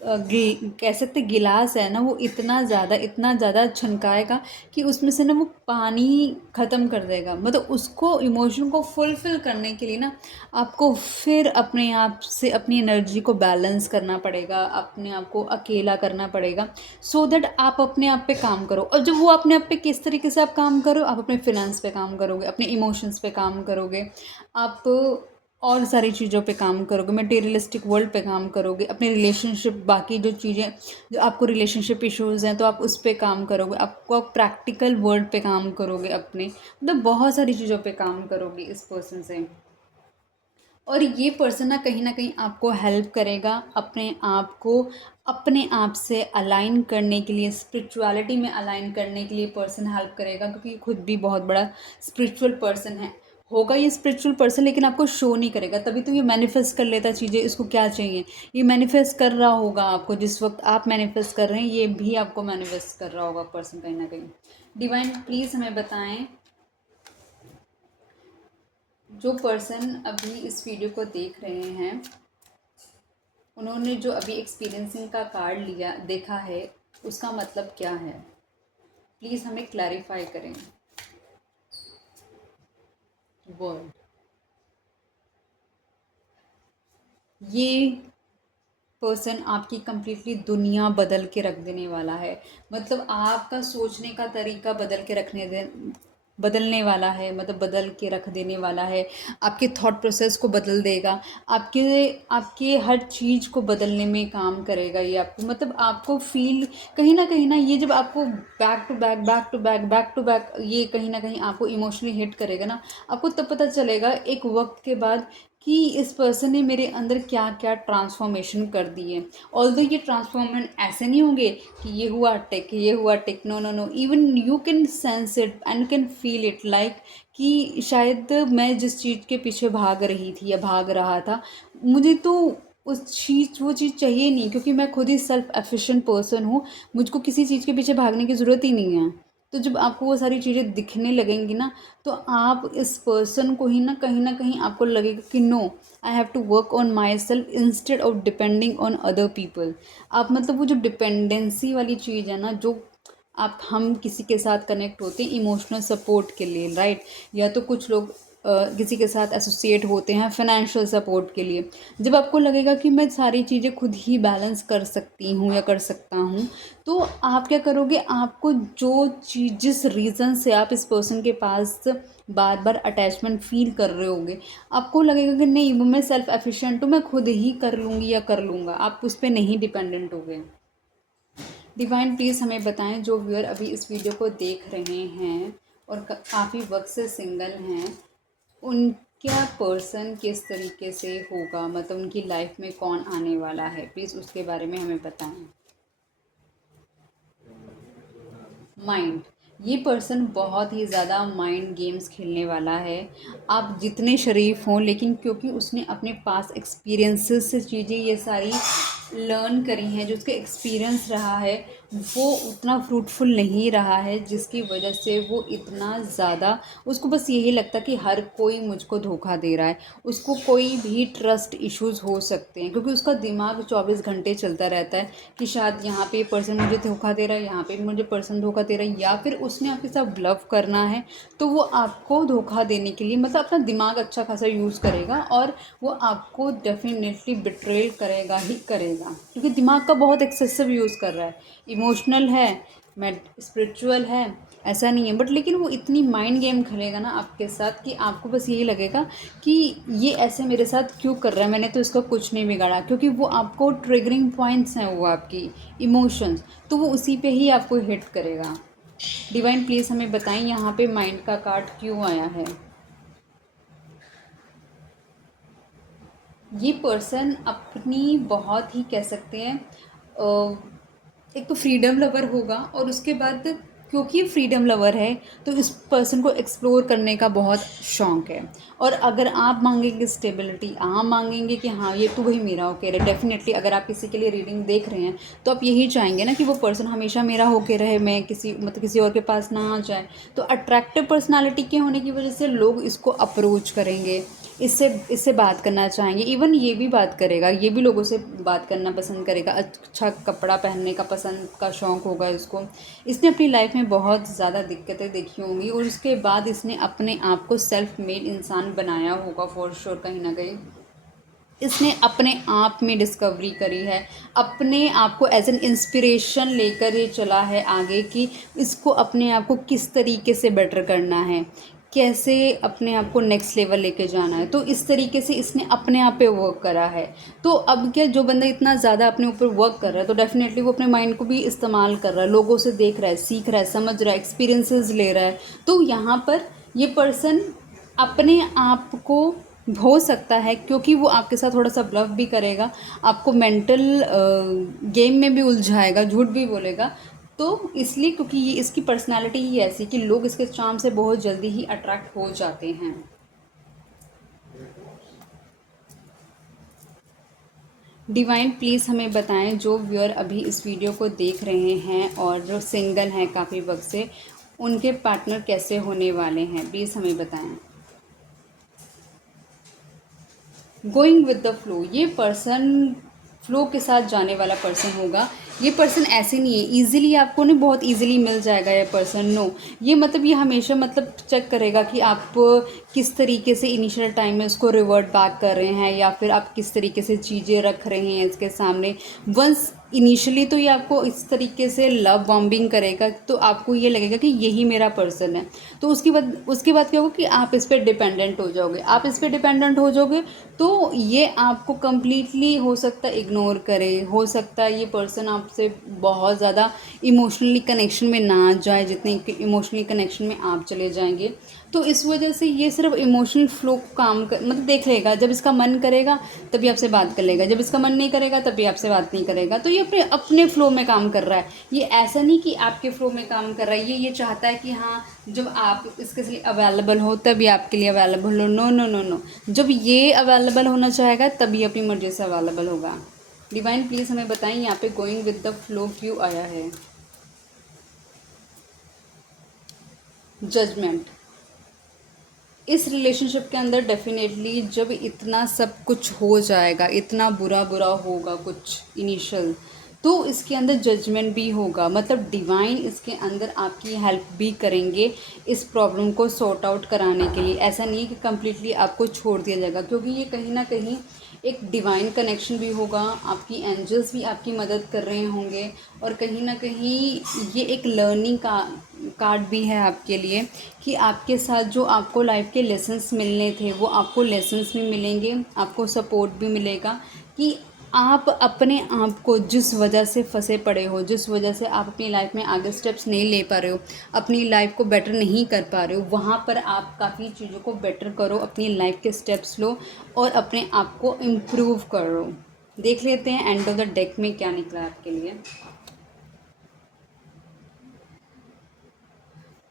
कह सकते गिलास है ना, वो इतना ज़्यादा छनकाएगा कि उसमें से ना वो पानी ख़त्म कर देगा। मतलब उसको इमोशन को फुलफ़िल करने के लिए ना आपको फिर अपने आप से अपनी एनर्जी को बैलेंस करना पड़ेगा, अपने आप को अकेला करना पड़ेगा, सो दैट आप अपने आप पे काम करो। और जब वो अपने आप पे किस तरीके से आप काम करो, आप अपने फिनेंस पे काम करोगे, अपने इमोशंस पे काम करोगे, आप और सारी चीज़ों पे काम करोगे, मटेरियलिस्टिक वर्ल्ड पे काम करोगे, अपने रिलेशनशिप, बाकी जो चीज़ें जो आपको रिलेशनशिप इश्यूज़ हैं तो आप उस पे काम करोगे, आपको प्रैक्टिकल वर्ल्ड पे काम करोगे, अपने मतलब बहुत सारी चीज़ों पे काम करोगे इस पर्सन से। और ये पर्सन ना कहीं आपको हेल्प करेगा अपने आप को अपने आप से अलाइन करने के लिए, स्पिरिचुअलिटी में अलाइन करने के लिए पर्सन हेल्प करेगा, क्योंकि ये खुद भी बहुत बड़ा स्पिरिचुअल पर्सन है। होगा ये स्पिरिचुअल पर्सन, लेकिन आपको शो नहीं करेगा, तभी तो ये मैनिफेस्ट कर लेता चीज़ें, इसको क्या चाहिए ये मैनिफेस्ट कर रहा होगा आपको। जिस वक्त आप मैनिफेस्ट कर रहे हैं ये भी आपको मैनिफेस्ट कर रहा होगा पर्सन कहीं ना कहीं। डिवाइन प्लीज़ हमें बताएं, जो पर्सन अभी इस वीडियो को देख रहे हैं, उन्होंने जो अभी एक्सपीरियंसिंग का कार्ड लिया देखा है, उसका मतलब क्या है, प्लीज़ हमें क्लैरिफाई करें। वर्ड, ये पर्सन आपकी कंप्लीटली दुनिया बदल के रख देने वाला है। मतलब आपका सोचने का तरीका बदलने वाला है, मतलब बदल के रख देने वाला है। आपके थॉट प्रोसेस को बदल देगा, आपके आपके हर चीज़ को बदलने में काम करेगा ये आपको। मतलब आपको फील कहीं ना ये जब आपको back to back back to back back to back ये कहीं ना कहीं आपको इमोशनली हिट करेगा ना, आपको तब पता चलेगा एक वक्त के बाद कि इस पर्सन ने मेरे अंदर क्या क्या ट्रांसफॉर्मेशन कर दी है। ऑल्दो ये ट्रांसफॉर्मेशन ऐसे नहीं होंगे कि ये हुआ take, no no no, even you can sense it and can feel it like कि शायद मैं जिस चीज़ के पीछे भाग रही थी या भाग रहा था, मुझे तो वो चीज़ चाहिए नहीं, क्योंकि मैं खुद ही सेल्फ एफिशिएंट पर्सन हूँ। मुझको किसी चीज़ के पीछे भागने की ज़रूरत ही नहीं है। तो जब आपको वो सारी चीज़ें दिखने लगेंगी ना, तो आप इस पर्सन को ही ना कहीं आपको लगेगा कि no, I have to work on myself instead of depending on other people. आप मतलब वो जो डिपेंडेंसी वाली चीज़ है ना, जो आप हम किसी के साथ कनेक्ट होते हैं इमोशनल सपोर्ट के लिए, राइट, या तो कुछ लोग किसी के साथ एसोसिएट होते हैं फाइनेंशियल सपोर्ट के लिए। जब आपको लगेगा कि मैं सारी चीज़ें खुद ही बैलेंस कर सकती हूँ या कर सकता हूँ, तो आप क्या करोगे, आपको जो चीज़ जिस रीज़न से आप इस पर्सन के पास बार बार अटैचमेंट फील कर रहे होगे, आपको लगेगा कि नहीं वो मैं सेल्फ एफिशिएंट हूँ, मैं खुद ही कर लूँगी या कर लूँगा, आप उस पर नहीं डिपेंडेंट हो गए। डिवाइन प्लीज़ हमें बताएं, जो व्यूअर अभी इस वीडियो को देख रहे हैं और काफ़ी वक्त से सिंगल हैं, उनका पर्सन किस तरीके से होगा, मतलब उनकी लाइफ में कौन आने वाला है, प्लीज़ उसके बारे में हमें बताएं। माइंड, ये पर्सन बहुत ही ज़्यादा माइंड गेम्स खेलने वाला है। आप जितने शरीफ हों, लेकिन क्योंकि उसने अपने पास एक्सपीरियंसेस से चीज़ें ये सारी लर्न करी हैं, जो उसका एक्सपीरियंस रहा है वो उतना फ्रूटफुल नहीं रहा है, जिसकी वजह से वो इतना ज़्यादा, उसको बस यही लगता कि हर कोई मुझको धोखा दे रहा है। उसको कोई भी ट्रस्ट इश्यूज़ हो सकते हैं, क्योंकि उसका दिमाग 24 घंटे चलता रहता है कि शायद यहाँ पे पर्सन मुझे धोखा दे रहा है, यहाँ पे मुझे पर्सन धोखा दे रहा है, या फिर उसने आपके साथ ब्लफ करना है। तो वो आपको धोखा देने के लिए मतलब अपना दिमाग अच्छा खासा यूज़ करेगा, और वो आपको डेफिनेटली बिट्रेल करेगा ही करेगा, क्योंकि दिमाग का बहुत एक्सेसिव यूज़ कर रहा है। इमोशनल है, मैं स्पिरिचुअल है, ऐसा नहीं है, बट लेकिन वो इतनी माइंड गेम खेलेगा ना आपके साथ कि आपको बस यही लगेगा कि ये ऐसे मेरे साथ क्यों कर रहा है, मैंने तो इसका कुछ नहीं बिगाड़ा, क्योंकि वो आपको ट्रिगरिंग पॉइंट्स हैं वो आपकी इमोशंस, तो वो उसी पे ही आपको हिट करेगा। डिवाइन प्लीज़ हमें बताएं, यहाँ पे माइंड का कार्ड क्यों आया है। ये पर्सन अपनी बहुत ही कह सकते हैं एक तो फ्रीडम लवर होगा, और उसके बाद क्योंकि फ्रीडम लवर है तो इस पर्सन को एक्सप्लोर करने का बहुत शौक़ है। और अगर आप मांगेंगे स्टेबिलिटी, आप मांगेंगे कि हाँ ये तो वही मेरा होके रहे, डेफिनेटली अगर आप किसी के लिए रीडिंग देख रहे हैं तो आप यही चाहेंगे ना कि वो पर्सन हमेशा मेरा होके रहे, मैं किसी और के पास ना आ जाए। तो अट्रैक्टिव पर्सनालिटी के होने की वजह से लोग इसको अप्रोच करेंगे, इससे इससे बात करना चाहेंगे। इवन ये भी बात करेगा, ये भी लोगों से बात करना पसंद करेगा, अच्छा कपड़ा पहनने का पसंद का शौक़ होगा इसको। इसने अपनी लाइफ में बहुत ज़्यादा दिक्कतें देखी होंगी और उसके बाद इसने अपने आप को सेल्फ मेड इंसान बनाया होगा फॉर श्योर। कहीं ना कहीं इसने अपने आप में डिस्कवरी करी है, अपने आप को एज एन इंस्पिरेशन लेकर ये चला है आगे कि इसको अपने आप को किस तरीके से बेटर करना है, कैसे अपने आप को नेक्स्ट लेवल लेके जाना है। तो इस तरीके से इसने अपने आप पे वर्क करा है। तो अब क्या, जो बंदा इतना ज़्यादा अपने ऊपर वर्क कर रहा है तो डेफिनेटली वो अपने माइंड को भी इस्तेमाल कर रहा है, लोगों से देख रहा है, सीख रहा है, समझ रहा है, एक्सपीरियंसेस ले रहा है। तो यहाँ पर ये पर्सन अपने आप को, हो सकता है क्योंकि वो आपके साथ थोड़ा सा ब्लफ भी करेगा, आपको मेंटल गेम में भी उलझाएगा, झूठ भी बोलेगा। तो इसलिए क्योंकि ये इसकी पर्सनालिटी ही ऐसी कि लोग इसके चार्म से बहुत जल्दी ही अट्रैक्ट हो जाते हैं। डिवाइन प्लीज़ हमें बताएं, जो व्यूअर अभी इस वीडियो को देख रहे हैं और जो सिंगल हैं काफ़ी वक्त से, उनके पार्टनर कैसे होने वाले हैं, प्लीज़ हमें बताएं। गोइंग विद द फ्लो, ये पर्सन फ्लो के साथ जाने वाला पर्सन होगा। ये पर्सन ऐसे नहीं है इजीली, आपको नहीं बहुत इजीली मिल जाएगा ये पर्सन, नो। ये मतलब ये हमेशा मतलब चेक करेगा कि आप किस तरीके से इनिशियल टाइम में उसको रिवर्ट बैक कर रहे हैं या फिर आप किस तरीके से चीज़ें रख रहे हैं इसके सामने। वंस इनिशियली तो ये आपको इस तरीके से लव बॉम्बिंग करेगा तो आपको ये लगेगा कि यही मेरा पर्सन है। तो उसके बाद क्या होगा कि आप इस पर डिपेंडेंट हो जाओगे। आप इस पर डिपेंडेंट हो जाओगे तो ये आपको कम्प्लीटली हो सकता है इग्नोर करे, हो सकता है ये पर्सन आपसे बहुत ज़्यादा इमोशनली कनेक्शन में ना जाए जितने इमोशनली कनेक्शन में आप चले जाएंगे। तो इस वजह से ये सिर्फ इमोशनल फ्लो को काम कर मतलब देख लेगा, जब इसका मन करेगा तभी आपसे बात कर लेगा, जब इसका मन नहीं करेगा तभी आपसे बात नहीं करेगा। तो ये अपने अपने फ्लो में काम कर रहा है, ये ऐसा नहीं कि आपके फ्लो में काम कर रहा है। ये चाहता है कि हाँ जब आप इसके लिए अवेलेबल हो तभी आपके लिए अवेलेबल हो। नो नो नो नो, जब ये अवेलेबल होना चाहेगा तभी अपनी मर्जी से अवेलेबल होगा। डिवाइन प्लीज़ हमें बताएं, यहाँ पे गोइंग विद द फ्लो क्यों आया है। जजमेंट, इस रिलेशनशिप के अंदर डेफिनेटली जब इतना सब कुछ हो जाएगा, इतना बुरा बुरा होगा कुछ इनिशियल, तो इसके अंदर जजमेंट भी होगा। मतलब डिवाइन इसके अंदर आपकी हेल्प भी करेंगे इस प्रॉब्लम को सॉर्ट आउट कराने के लिए। ऐसा नहीं है कि कम्प्लीटली आपको छोड़ दिया जाएगा, क्योंकि ये कहीं ना कहीं एक डिवाइन कनेक्शन भी होगा, आपकी एंजल्स भी आपकी मदद कर रहे होंगे और कहीं ना कहीं ये एक लर्निंग का कार्ड भी है आपके लिए कि आपके साथ जो आपको लाइफ के लेसन्स मिलने थे वो आपको लेसन्स भी मिलेंगे, आपको सपोर्ट भी मिलेगा कि आप अपने आप को जिस वजह से फंसे पड़े हो, जिस वजह से आप अपनी लाइफ में आगे स्टेप्स नहीं ले पा रहे हो, अपनी लाइफ को बेटर नहीं कर पा रहे हो, वहाँ पर आप काफ़ी चीज़ों को बेटर करो, अपनी लाइफ के स्टेप्स लो और अपने आप को इम्प्रूव करो। देख लेते हैं एंड ऑफ द डेक में क्या निकला है आपके लिए।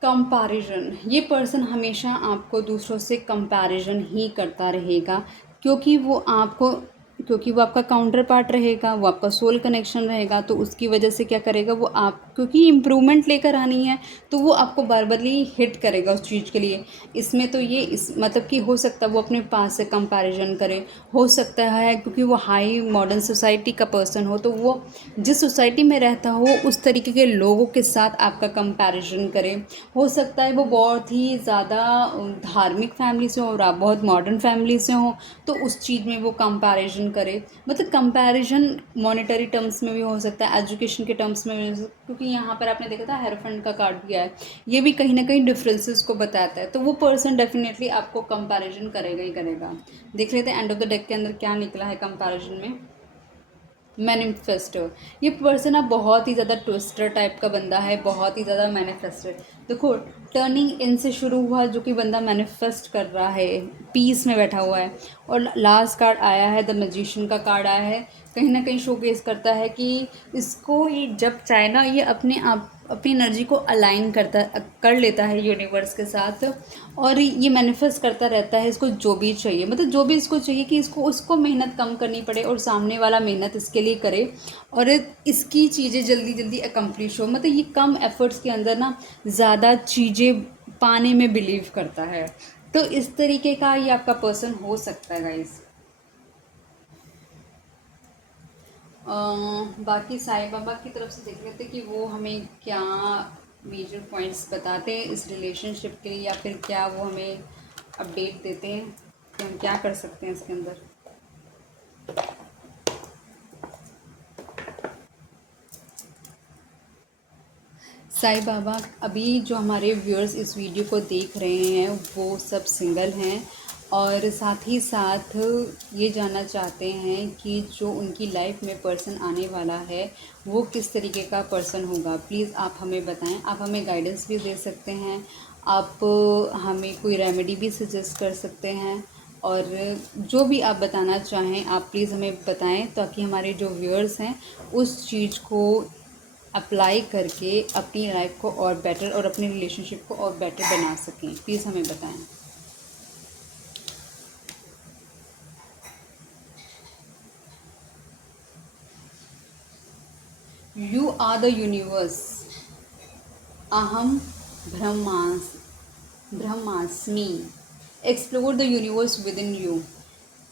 कंपैरिजन, ये पर्सन हमेशा आपको दूसरों से कंपैरिजन ही करता रहेगा क्योंकि वो आपका काउंटर पार्ट रहेगा, वो आपका सोल कनेक्शन रहेगा। तो उसकी वजह से क्या करेगा वो, आप क्योंकि इम्प्रूवमेंट लेकर आनी है तो वो आपको बार बारली हिट करेगा उस चीज़ के लिए। इसमें तो ये इस मतलब कि हो सकता है वो अपने पास से कंपैरिजन करे, हो सकता है क्योंकि वो हाई मॉडर्न सोसाइटी का पर्सन हो तो वो जिस सोसाइटी में रहता हो उस तरीके के लोगों के साथ आपका कंपैरिजन करे। हो सकता है वो बहुत ही ज़्यादा धार्मिक फैमिली से हो और आप बहुत मॉडर्न फैमिली से हो तो उस चीज़ में वो कंपैरिजन करे। मतलब कंपैरिजन मॉनेटरी टर्म्स में भी हो सकता है, एजुकेशन के टर्म्स में भी हो सकता है, क्योंकि यहाँ पर आपने देखा था हेरोफेंट का कार्ड भी आया है, ये भी कहीं ना कहीं डिफरेंसेस को बताता है। तो वो पर्सन डेफिनेटली आपको कंपैरिजन करेगा ही करेगा। देख लेते हैं एंड ऑफ द डेक के अंदर क्या निकला है कंपैरिजन में। मैनिफेस्टर, ये पर्सन अब बहुत ही ज़्यादा ट्विस्टर टाइप का बंदा है, बहुत ही ज़्यादा मैनिफेस्टर। देखो टर्निंग इन से शुरू हुआ, जो कि बंदा मैनिफेस्ट कर रहा है, पीस में बैठा हुआ है। और लास्ट कार्ड आया है द मैजिशियन का कार्ड आया है, कहीं ना कहीं शोकेस करता है कि इसको ये जब चाहे ना ये अपने आप अपनी एनर्जी को अलाइन कर लेता है यूनिवर्स के साथ, और ये मैनिफेस्ट करता रहता है इसको जो भी चाहिए, मतलब जो भी इसको चाहिए कि इसको उसको मेहनत कम करनी पड़े और सामने वाला मेहनत इसके लिए करे, और इसकी चीज़ें जल्दी जल्दी अकम्प्लिश हो। मतलब ये कम एफर्ट्स के अंदर ना ज़्यादा चीज़ें पाने में बिलीव करता है। तो इस तरीके का ये आपका पर्सन हो सकता है गाइस। बाकी साईं बाबा की तरफ से देख लेते कि वो हमें क्या मेजर पॉइंट्स बताते हैं इस रिलेशनशिप के लिए, या फिर क्या वो हमें अपडेट देते हैं कि हम क्या कर सकते हैं इसके अंदर। साईं बाबा, अभी जो हमारे व्यूअर्स इस वीडियो को देख रहे हैं वो सब सिंगल हैं, और साथ ही साथ ये जानना चाहते हैं कि जो उनकी लाइफ में पर्सन आने वाला है वो किस तरीके का पर्सन होगा। प्लीज़ आप हमें बताएं। आप हमें गाइडेंस भी दे सकते हैं, आप हमें कोई रेमेडी भी सजेस्ट कर सकते हैं, और जो भी आप बताना चाहें आप प्लीज़ हमें बताएं, ताकि हमारे जो व्यूअर्स हैं उस चीज़ को अप्लाई करके अपनी लाइफ को और बेटर और अपनी रिलेशनशिप को और बेटर बना सकें। प्लीज़ हमें बताएं। यू आर द यूनिवर्स, अहम ब्रह्मास्मि, explore the universe with in you.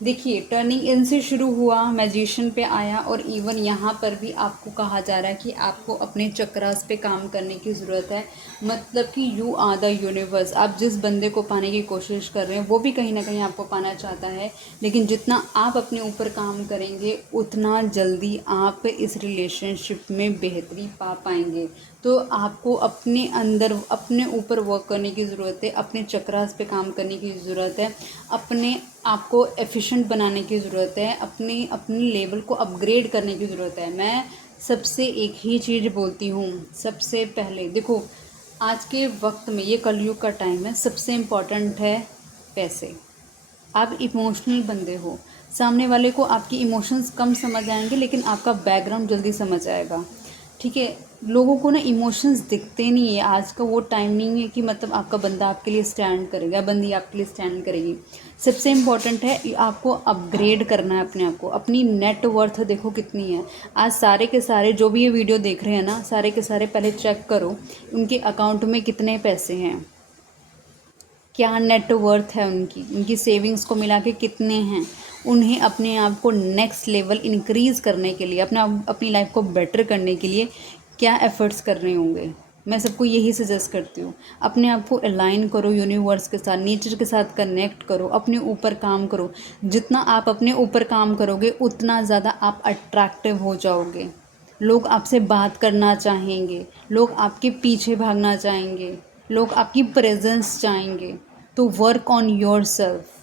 देखिए, टर्निंग इन से शुरू हुआ, मैजिशियन पे आया, और इवन यहाँ पर भी आपको कहा जा रहा है कि आपको अपने चक्रास पे काम करने की ज़रूरत है। मतलब कि यू आर द यूनिवर्स। आप जिस बंदे को पाने की कोशिश कर रहे हैं वो भी कहीं ना कहीं आपको पाना चाहता है, लेकिन जितना आप अपने ऊपर काम करेंगे उतना जल्दी आप इस रिलेशनशिप में बेहतरी पा पाएंगे। तो आपको अपने अंदर अपने ऊपर वर्क करने की ज़रूरत है, अपने चक्रास पे काम करने की ज़रूरत है, अपने आपको एफिशिएंट बनाने की ज़रूरत है, अपनी लेवल को अपग्रेड करने की ज़रूरत है। मैं सबसे एक ही चीज़ बोलती हूँ, सबसे पहले देखो, आज के वक्त में ये कलयुग का टाइम है, सबसे इम्पॉर्टेंट है पैसे। आप इमोशनल बंदे हो, सामने वाले को आपकी इमोशंस कम समझ आएंगे लेकिन आपका बैकग्राउंड जल्दी समझ आएगा। ठीक है, लोगों को ना इमोशंस दिखते नहीं है। आज का वो टाइम नहीं है कि मतलब आपका बंदा आपके लिए स्टैंड करेगा, बंदी आपके लिए स्टैंड करेगी। सबसे इम्पॉर्टेंट है आपको अपग्रेड करना है अपने आप को। अपनी नेट वर्थ देखो कितनी है। आज सारे के सारे जो भी ये वीडियो देख रहे हैं ना, सारे के सारे पहले चेक करो उनके अकाउंट में कितने पैसे हैं, क्या नेट वर्थ है उनकी, उनकी सेविंग्स को मिला के कितने हैं। उन्हें अपने आप को नेक्स्ट लेवल इंक्रीज़ करने के लिए, अपनी लाइफ को बेटर करने के लिए क्या एफ़र्ट्स कर रहे होंगे। मैं सबको यही सजेस्ट करती हूँ, अपने आप को अलाइन करो यूनिवर्स के साथ, नेचर के साथ कनेक्ट करो, अपने ऊपर काम करो। जितना आप अपने ऊपर काम करोगे उतना ज़्यादा आप अट्रैक्टिव हो जाओगे। लोग आपसे बात करना चाहेंगे, लोग आपके पीछे भागना चाहेंगे, लोग आपकी प्रेजेंस चाहेंगे। तो work on your self.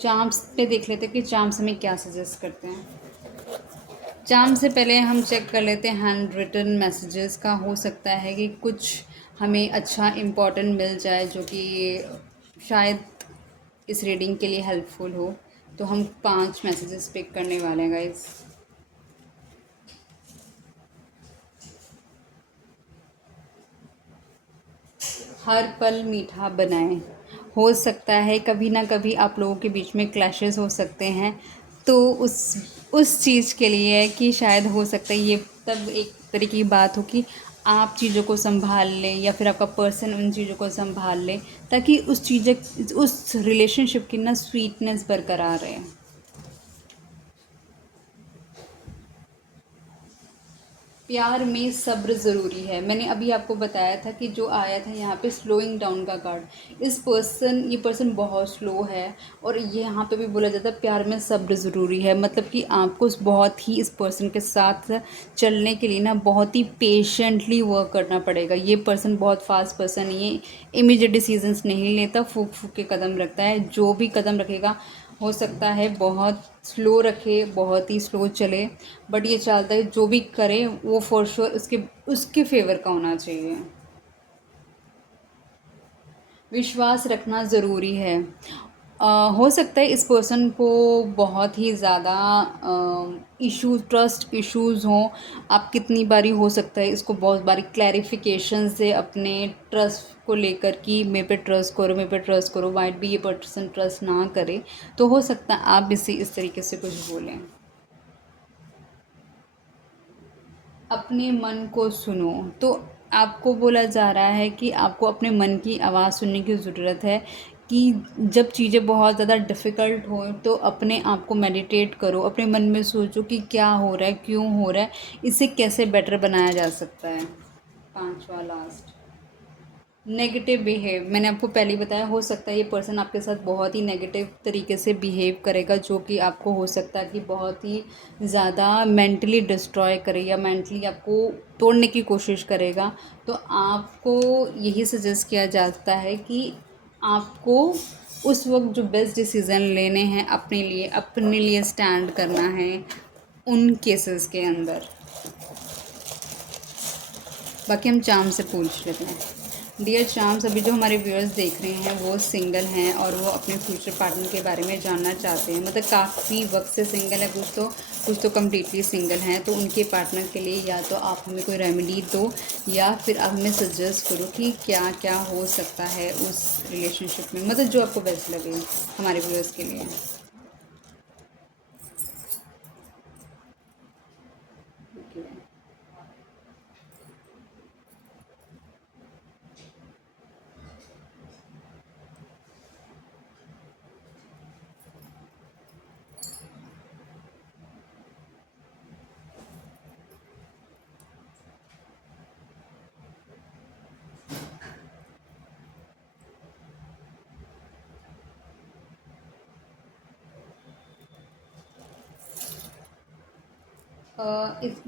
Charms पे देख लेते हैं कि चार्म्स हमें क्या सजेस्ट करते हैं। चार्म से पहले हम चेक कर लेते हैं हैंड रिटन मैसेजेस का। हो सकता है कि कुछ हमें अच्छा इम्पोर्टेंट मिल जाए जो कि शायद इस रीडिंग के लिए हेल्पफुल हो। तो हम 5 मैसेजेस पिक करने वाले हैं गाइस। हर पल मीठा बनाएं। हो सकता है कभी ना कभी आप लोगों के बीच में क्लैशेस हो सकते हैं, तो उस चीज़ के लिए है कि शायद हो सकता है ये तब एक तरीके की बात हो कि आप चीज़ों को संभाल लें या फिर आपका पर्सन उन चीज़ों को संभाल लें, ताकि उस रिलेशनशिप की ना स्वीटनेस बरकरार रहे। प्यार में सब्र ज़रूरी है। मैंने अभी आपको बताया था कि जो आया था यहाँ पे स्लोइंग डाउन का कार्ड, ये पर्सन बहुत स्लो है, और ये यहाँ पे भी बोला जाता है प्यार में सब्र ज़रूरी है। मतलब कि आपको बहुत ही इस पर्सन के साथ चलने के लिए ना बहुत ही पेशेंटली वर्क करना पड़ेगा। ये पर्सन बहुत फास्ट पर्सन, ये इमीडिएट डिसीजंस नहीं लेता, फूक फूक के कदम रखता है। जो भी कदम रखेगा हो सकता है बहुत स्लो रखे, बहुत ही स्लो चले, बट ये चाहता है जो भी करे वो फॉर श्योर उसके फेवर का होना चाहिए। विश्वास रखना ज़रूरी है। हो सकता है इस पर्सन को बहुत ही ज़्यादा इश्यूज, ट्रस्ट इश्यूज हों। आप कितनी बारी हो सकता है इसको बहुत बारी क्लैरिफिकेशन से अपने ट्रस्ट को लेकर कि मेरे पे ट्रस्ट करो, मेरे पे ट्रस्ट करो, माइट भी ये पर्सन ट्रस्ट ना करे, तो हो सकता है आप इसे इस तरीके से कुछ बोलें। अपने मन को सुनो, तो आपको बोला जा रहा है कि आपको अपने मन की आवाज़ सुनने की ज़रूरत है। कि जब चीज़ें बहुत ज़्यादा डिफ़िकल्ट हों तो अपने आप को मेडिटेट करो, अपने मन में सोचो कि क्या हो रहा है, क्यों हो रहा है, इसे कैसे बेटर बनाया जा सकता है। पांचवा लास्ट, नेगेटिव बिहेव। मैंने आपको पहले ही बताया, हो सकता है ये पर्सन आपके साथ बहुत ही नेगेटिव तरीके से बिहेव करेगा, जो कि आपको हो सकता है कि बहुत ही ज़्यादा मेंटली डिस्ट्रॉय करे या मेंटली आपको तोड़ने की कोशिश करेगा। तो आपको यही सजेस्ट किया जाता है कि आपको उस वक्त जो बेस्ट डिसीज़न लेने हैं अपने लिए स्टैंड करना है उन केसेस के अंदर। बाकी हम चाम से पूछ लेते हैं। डियर चाम्स, अभी जो हमारे व्यूअर्स देख रहे हैं वो सिंगल हैं और वो अपने फ्यूचर पार्टनर के बारे में जानना चाहते हैं। मतलब काफ़ी वक्त से सिंगल है, कुछ तो कम्प्लीटली सिंगल हैं। तो उनके पार्टनर के लिए या तो आप हमें कोई रेमेडी दो या फिर आप हमें सजेस्ट करो कि क्या क्या हो सकता है उस रिलेशनशिप में, मतलब जो आपको बेस्ट लगे हमारे व्यूअर्स के लिए।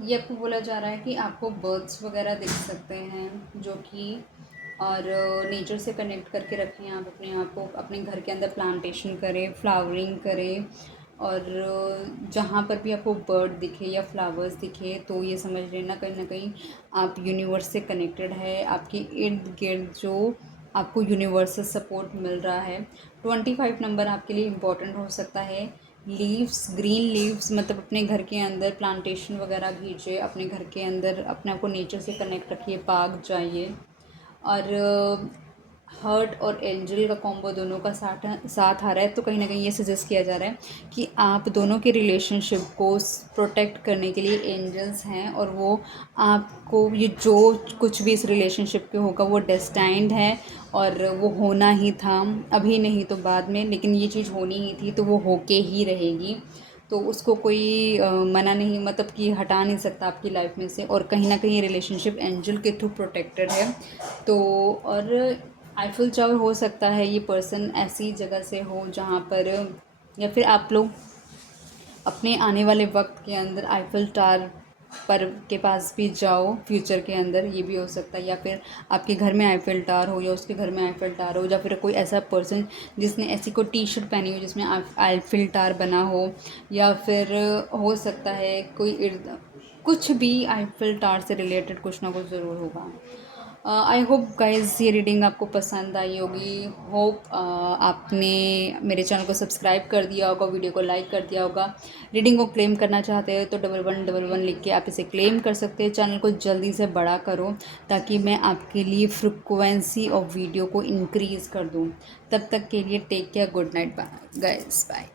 ये आपको बोला जा रहा है कि आपको बर्ड्स वगैरह दिख सकते हैं जो कि, और नेचर से कनेक्ट करके रखें। आप अपने आप को अपने घर के अंदर प्लांटेशन करें, फ्लावरिंग करें, और जहाँ पर भी आपको बर्ड दिखे या फ्लावर्स दिखे तो ये समझ लेना कहीं ना कहीं आप यूनिवर्स से कनेक्टेड है। आपके इर्द गिर्द जो आपको यूनिवर्सल सपोर्ट मिल रहा है। 25 नंबर आपके लिए इम्पोर्टेंट हो सकता है। लीव्स, ग्रीन लीव्स, मतलब अपने घर के अंदर प्लांटेशन वगैरह कीजिए, अपने घर के अंदर अपने आप को नेचर से कनेक्ट रखिए, पार्क जाइए। और हर्ट और एंजल का कॉम्बो दोनों का साथ साथ आ रहा है, तो कहीं ना कहीं ये सजेस्ट किया जा रहा है कि आप दोनों के रिलेशनशिप को प्रोटेक्ट करने के लिए एंजल्स हैं, और वो आपको ये जो कुछ भी इस रिलेशनशिप के होगा वो डेस्टाइंड है, और वो होना ही था, अभी नहीं तो बाद में, लेकिन ये चीज़ होनी ही थी तो वो होके ही रहेगी। तो उसको कोई मना नहीं, मतलब कि हटा नहीं सकता आपकी लाइफ में से, और कहीं ना कहीं रिलेशनशिप एंजल के थ्रू प्रोटेक्टेड है। तो और आईफिल टावर हो सकता है ये पर्सन ऐसी जगह से हो जहाँ पर, या फिर आप लोग अपने आने वाले वक्त के अंदर आईफिल टावर पर के पास भी जाओ फ्यूचर के अंदर, ये भी हो सकता है। या फिर आपके घर में आईफिल टावर हो या उसके घर में आईफिल टावर हो, या फिर कोई ऐसा पर्सन जिसने ऐसी कोई टी शर्ट पहनी हो जिसमें आईफिल टावर बना हो, या फिर हो सकता है कोई कुछ भी आईफिल टावर से रिलेटेड कुछ ना कुछ ज़रूर होगा। आई होप गाइज ये रीडिंग आपको पसंद आई होगी। होप आपने मेरे चैनल को सब्सक्राइब कर दिया होगा, वीडियो को लाइक कर दिया होगा। रीडिंग को क्लेम करना चाहते हो तो 1111 लिख के आप इसे क्लेम कर सकते हैं। चैनल को जल्दी से बड़ा करो ताकि मैं आपके लिए फ्रिक्वेंसी ऑफ वीडियो को इंक्रीज़ कर दूँ। तब तक के लिए take care, good night guys, bye.